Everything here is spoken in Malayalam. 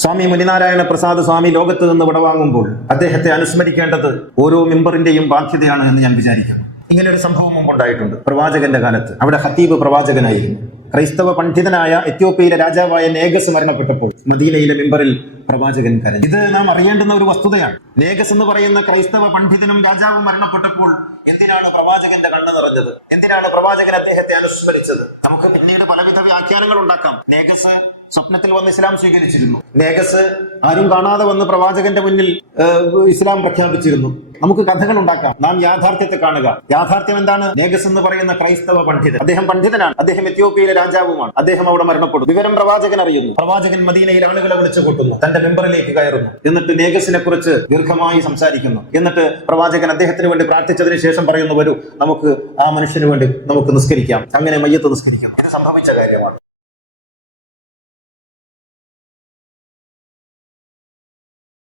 സ്വാമി മുനിനാരായണ പ്രസാദ് സ്വാമി ലോകത്ത് നിന്ന് വിടവാങ്ങുമ്പോൾ അദ്ദേഹത്തെ അനുസ്മരിക്കേണ്ടത് ഓരോ മെമ്പറിന്റെയും ബാധ്യതയാണ് എന്ന് ഞാൻ വിചാരിക്കുന്നു. ഇങ്ങനെ ഒരു സംഭവം മുമ്പുണ്ടായിട്ടുണ്ട്. പ്രവാചകന്റെ കാലത്ത് അവിടെ ഖത്തീബ് പ്രവാചകനായിരുന്നു. ക്രൈസ്തവ പണ്ഡിതനായ എത്യോപ്യയിലെ രാജാവായ നേഗസ് മരണപ്പെട്ടപ്പോൾ മദീനയിലെ മിമ്പറിൽ പ്രവാചകൻ കരഞ്ഞു. ഇത് നാം അറിയേണ്ടുന്ന ഒരു വസ്തുതയാണ്. നേഗസ് എന്ന് പറയുന്ന ക്രൈസ്തവ പണ്ഡിതനും രാജാവും മരണപ്പെട്ടപ്പോൾ എന്തിനാണ് പ്രവാചകന്റെ കണ്ണ് നിറഞ്ഞത്? എന്തിനാണ് പ്രവാചകൻ അദ്ദേഹത്തെ അനുസ്മരിച്ചത്? നമുക്ക് പിന്നീട് പലവിധ വ്യാഖ്യാനങ്ങൾ ഉണ്ടാക്കാം. നേഗസ് സ്വപ്നത്തിൽ വന്ന് ഇസ്ലാം സ്വീകരിച്ചിരുന്നു. നേഗസ് ആരും കാണാതെ വന്ന് പ്രവാചകന്റെ മുന്നിൽ ഇസ്ലാം പ്രഖ്യാപിച്ചിരുന്നു. നമുക്ക് കഥകൾ ഉണ്ടാക്കാം. നാം യാഥാർത്ഥ്യത്തെ കാണുക. യാഥാർത്ഥ്യം എന്താണ്? നേഗസ് എന്ന് പറയുന്ന ക്രൈസ്തവ പണ്ഡിതൻ, അദ്ദേഹം പണ്ഡിതനാണ്, അദ്ദേഹം എത്യോപ്യയിലെ രാജാവുമാണ്. അദ്ദേഹം അവിടെ മരണപ്പെടും. വിവരം പ്രവാചകൻ അറിയുന്നു. പ്രവാചകൻ മദീനയിൽ ആളുകളെ വിളിച്ചു കൂട്ടുന്നു, തന്റെ മെമ്പറിലേക്ക് കയറുന്നു. എന്നിട്ട് നേഗസിനെ കുറിച്ച് ദീർഘമായി സംസാരിക്കുന്നു. എന്നിട്ട് പ്രവാചകൻ അദ്ദേഹത്തിന് വേണ്ടി പ്രാർത്ഥിച്ചതിന് ശേഷം പറയുന്നു, വരൂ നമുക്ക് ആ മനുഷ്യന് വേണ്ടി നമുക്ക് നിസ്കരിക്കാം. അങ്ങനെ മയ്യത്ത് നിസ്കരിക്കുന്നു. ഇത് സംഭവിച്ച കാര്യമാണ്.